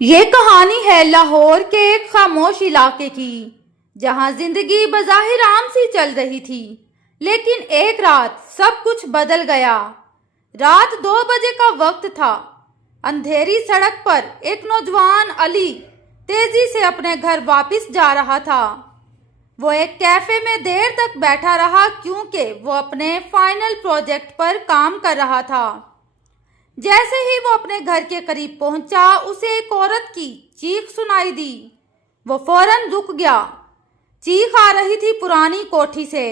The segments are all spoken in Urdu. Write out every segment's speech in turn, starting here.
یہ کہانی ہے لاہور کے ایک خاموش علاقے کی، جہاں زندگی بظاہر عام سی چل رہی تھی، لیکن ایک رات سب کچھ بدل گیا۔ رات 2 بجے کا وقت تھا۔ اندھیری سڑک پر ایک نوجوان علی تیزی سے اپنے گھر واپس جا رہا تھا۔ وہ ایک کیفے میں دیر تک بیٹھا رہا کیونکہ وہ اپنے فائنل پروجیکٹ پر کام کر رہا تھا۔ جیسے ہی وہ اپنے گھر کے قریب پہنچا، اسے ایک عورت کی چیخ سنائی دی۔ وہ فوراً رک گیا۔ چیخ آ رہی تھی پرانی کوٹھی سے،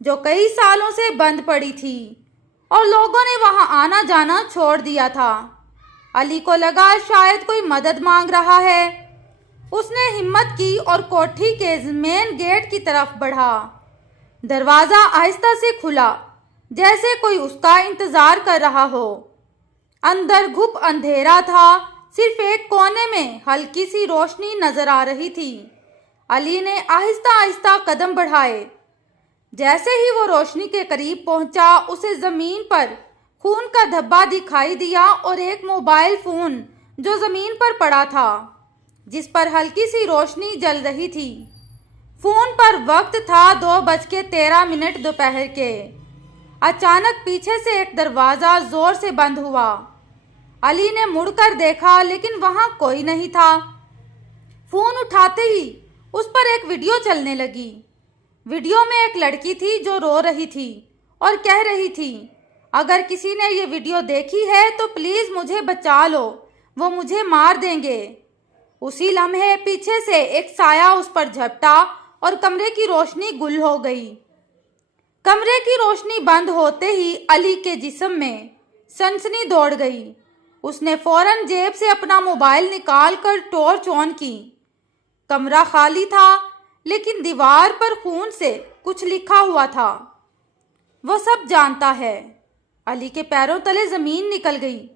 جو کئی سالوں سے بند پڑی تھی اور لوگوں نے وہاں آنا جانا چھوڑ دیا تھا۔ علی کو لگا شاید کوئی مدد مانگ رہا ہے۔ اس نے ہمت کی اور کوٹھی کے مین گیٹ کی طرف بڑھا۔ دروازہ آہستہ سے کھلا، جیسے کوئی اس کا انتظار کر رہا ہو۔ اندر گھپ اندھیرا تھا، صرف ایک کونے میں ہلکی سی روشنی نظر آ رہی تھی۔ علی نے آہستہ آہستہ قدم بڑھائے۔ جیسے ہی وہ روشنی کے قریب پہنچا، اسے زمین پر خون کا دھبا دکھائی دیا اور ایک موبائل فون جو زمین پر پڑا تھا، جس پر ہلکی سی روشنی جل رہی تھی۔ فون پر وقت تھا 2:13 دوپہر کے۔ اچانک پیچھے سے ایک دروازہ زور سے بند ہوا۔ علی نے مڑ کر دیکھا، لیکن وہاں کوئی نہیں تھا۔ فون اٹھاتے ہی اس پر ایک ویڈیو چلنے لگی۔ ویڈیو میں ایک لڑکی تھی جو رو رہی تھی اور کہہ رہی تھی، اگر کسی نے یہ ویڈیو دیکھی ہے تو پلیز مجھے بچا لو، وہ مجھے مار دیں گے۔ اسی لمحے پیچھے سے ایک سایہ اس پر جھپٹا اور کمرے کی روشنی گل ہو گئی۔ کمرے کی روشنی بند ہوتے ہی علی کے جسم میں سنسنی دوڑ گئی۔ اس نے فوراً جیب سے اپنا موبائل نکال کر ٹارچ آن کی۔ کمرہ خالی تھا، لیکن دیوار پر خون سے کچھ لکھا ہوا تھا، وہ سب جانتا ہے۔ علی کے پیروں تلے زمین نکل گئی۔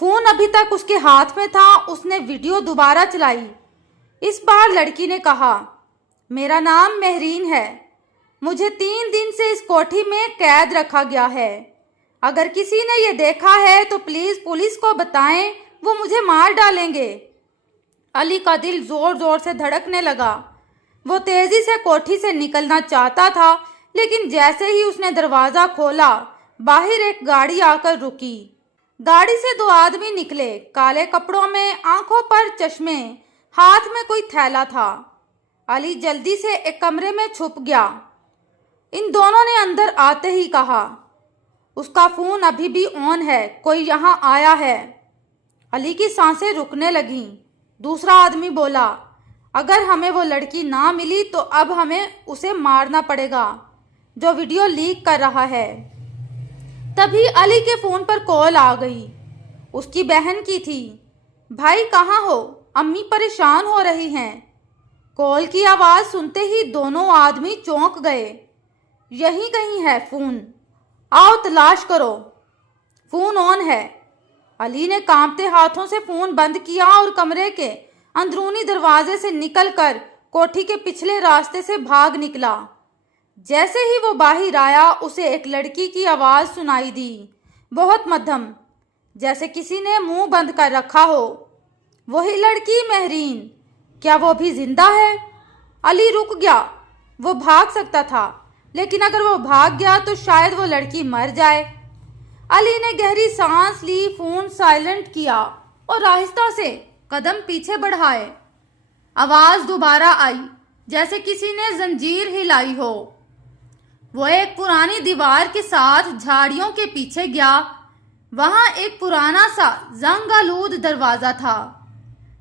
فون ابھی تک اس کے ہاتھ میں تھا۔ اس نے ویڈیو دوبارہ چلائی۔ اس بار لڑکی نے کہا، میرا نام مہرین ہے، مجھے 3 دن سے اس کوٹھی میں قید رکھا گیا ہے۔ اگر کسی نے یہ دیکھا ہے تو پلیز پولیس کو بتائیں، وہ مجھے مار ڈالیں گے۔ علی کا دل زور زور سے دھڑکنے لگا۔ وہ تیزی سے کوٹھی سے نکلنا چاہتا تھا، لیکن جیسے ہی اس نے دروازہ کھولا، باہر ایک گاڑی آ کر رکی۔ گاڑی سے 2 آدمی نکلے، کالے کپڑوں میں، آنکھوں پر چشمے، ہاتھ میں کوئی تھیلا تھا۔ علی جلدی سے ایک کمرے میں چھپ گیا۔ ان دونوں نے اندر آتے ہی کہا، اس کا فون ابھی بھی آن ہے، کوئی یہاں آیا ہے۔ علی کی سانسیں رکنے لگیں۔ دوسرا آدمی بولا، اگر ہمیں وہ لڑکی نہ ملی تو اب ہمیں اسے مارنا پڑے گا جو ویڈیو لیک کر رہا ہے۔ تبھی علی کے فون پر کال آ گئی۔ اس کی بہن کی تھی۔ بھائی کہاں ہو؟ امی پریشان ہو رہی ہیں۔ کال کی آواز سنتے ہی دونوں آدمی چونک گئے۔ یہیں کہیں ہے فون، آؤ تلاش کرو۔ فون آن ہے۔ علی نے کانپتے ہاتھوں سے فون بند کیا اور کمرے کے اندرونی دروازے سے نکل کر کوٹھی کے پچھلے راستے سے بھاگ نکلا۔ جیسے ہی وہ باہر آیا، اسے ایک لڑکی کی آواز سنائی دی، بہت مدھم، جیسے کسی نے منہ بند کر رکھا ہو۔ وہی لڑکی مہرین، کیا وہ بھی زندہ ہے؟ علی رک گیا۔ وہ بھاگ سکتا تھا، لیکن اگر وہ بھاگ گیا تو شاید وہ لڑکی مر جائے۔ علی نے گہری سانس لی، فون سائلنٹ کیا اور آہستہ سے قدم پیچھے بڑھائے۔ آواز دوبارہ آئی، جیسے کسی نے زنجیر ہلائی ہو۔ وہ ایک پرانی دیوار کے ساتھ جھاڑیوں کے پیچھے گیا۔ وہاں ایک پرانا سا زنگ آلود دروازہ تھا،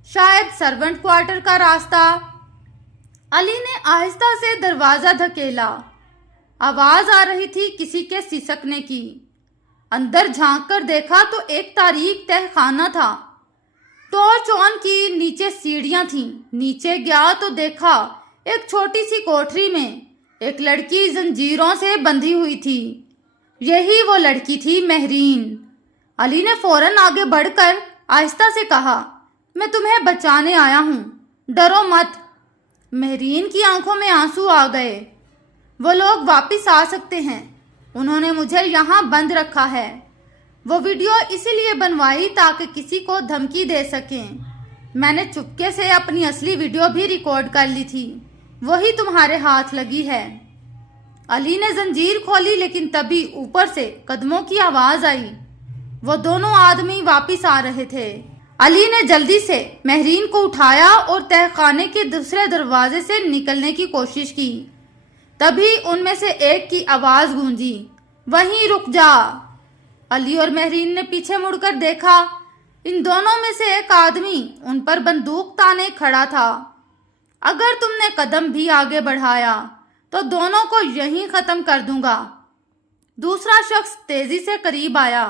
شاید سرونٹ کوارٹر کا راستہ۔ علی نے آہستہ سے دروازہ دھکیلا۔ آواز آ رہی تھی کسی کے سسکنے کی۔ اندر جھانک کر دیکھا تو ایک تاریک تہہ خانہ تھا۔ ٹارچ آن کی، نیچے سیڑھیاں تھیں۔ نیچے گیا تو دیکھا ایک چھوٹی سی کوٹری میں ایک لڑکی زنجیروں سے بندھی ہوئی تھی۔ یہی وہ لڑکی تھی، مہرین۔ علی نے فوراً آگے بڑھ کر آہستہ سے کہا، میں تمہیں بچانے آیا ہوں، ڈرو مت۔ مہرین کی آنکھوں میں آنسو آ گئے۔ وہ لوگ واپس آ سکتے ہیں، انہوں نے مجھے یہاں بند رکھا ہے۔ وہ ویڈیو اسی لیے بنوائی تاکہ کسی کو دھمکی دے سکیں، میں نے چپکے سے اپنی اصلی ویڈیو بھی ریکارڈ کر لی تھی، وہی تمہارے ہاتھ لگی ہے۔ علی نے زنجیر کھولی، لیکن تبھی اوپر سے قدموں کی آواز آئی۔ وہ دونوں آدمی واپس آ رہے تھے۔ علی نے جلدی سے مہرین کو اٹھایا اور تہہ خانے کے دوسرے دروازے سے نکلنے کی کوشش کی۔ تبھی ان میں سے ایک کی آواز گونجی، وہیں رک جا۔ علی اور مہرین نے پیچھے مڑ کر دیکھا۔ ان دونوں میں سے ایک آدمی ان پر بندوق تانے کھڑا تھا۔ اگر تم نے قدم بھی آگے بڑھایا تو دونوں کو یہیں ختم کر دوں گا۔ دوسرا شخص تیزی سے قریب آیا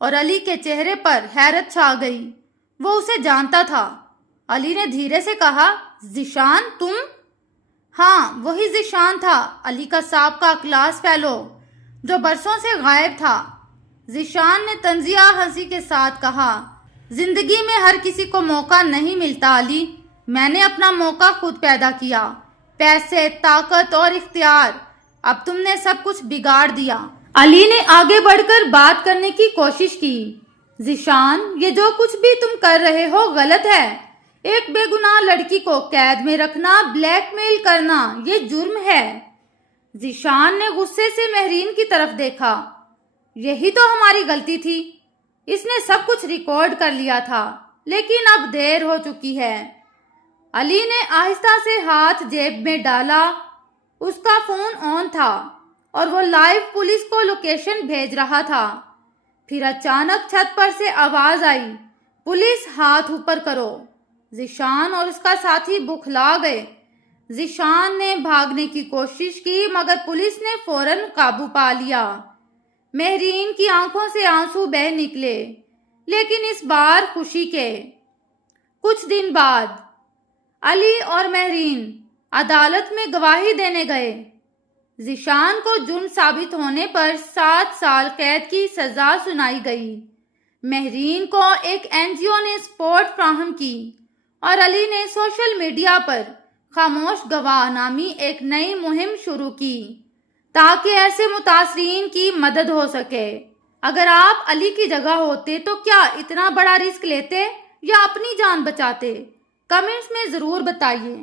اور علی کے چہرے پر حیرت چھا گئی۔ وہ اسے جانتا تھا۔ علی نے دھیرے سے کہا، ذیشان تم؟ ہاں، وہی ذیشان تھا، علی کا سابقہ کلاس فیلو جو برسوں سے غائب تھا۔ ذیشان نے طنزیہ ہنسی کے ساتھ کہا، زندگی میں ہر کسی کو موقع نہیں ملتا علی، میں نے اپنا موقع خود پیدا کیا، پیسے، طاقت اور اختیار، اب تم نے سب کچھ بگاڑ دیا۔ علی نے آگے بڑھ کر بات کرنے کی کوشش کی، ذیشان یہ جو کچھ بھی تم کر رہے ہو غلط ہے۔ ایک بے گناہ لڑکی کو قید میں رکھنا، بلیک میل کرنا، یہ جرم ہے۔ ذیشان نے غصے سے مہرین کی طرف دیکھا۔ یہی تو ہماری غلطی تھی، اس نے سب کچھ ریکارڈ کر لیا تھا، لیکن اب دیر ہو چکی ہے۔ علی نے آہستہ سے ہاتھ جیب میں ڈالا۔ اس کا فون آن تھا اور وہ لائیو پولیس کو لوکیشن بھیج رہا تھا۔ پھر اچانک چھت پر سے آواز آئی، پولیس ہاتھ اوپر کرو۔ ذیشان اور اس کا ساتھی بکھلا گئے۔ ذیشان نے بھاگنے کی کوشش کی مگر پولیس نے فوراً قابو پا لیا۔ مہرین کی آنکھوں سے آنسو بہہ نکلے، لیکن اس بار خوشی کے۔ کچھ دن بعد علی اور مہرین عدالت میں گواہی دینے گئے۔ ذیشان کو جرم ثابت ہونے پر 7 سال قید کی سزا سنائی گئی۔ مہرین کو ایک NGO نے سپورٹ فراہم کی اور علی نے سوشل میڈیا پر خاموش گواہ نامی ایک نئی مہم شروع کی تاکہ ایسے متاثرین کی مدد ہو سکے۔ اگر آپ علی کی جگہ ہوتے تو کیا اتنا بڑا رسک لیتے یا اپنی جان بچاتے؟ کمنٹس میں ضرور بتائیے۔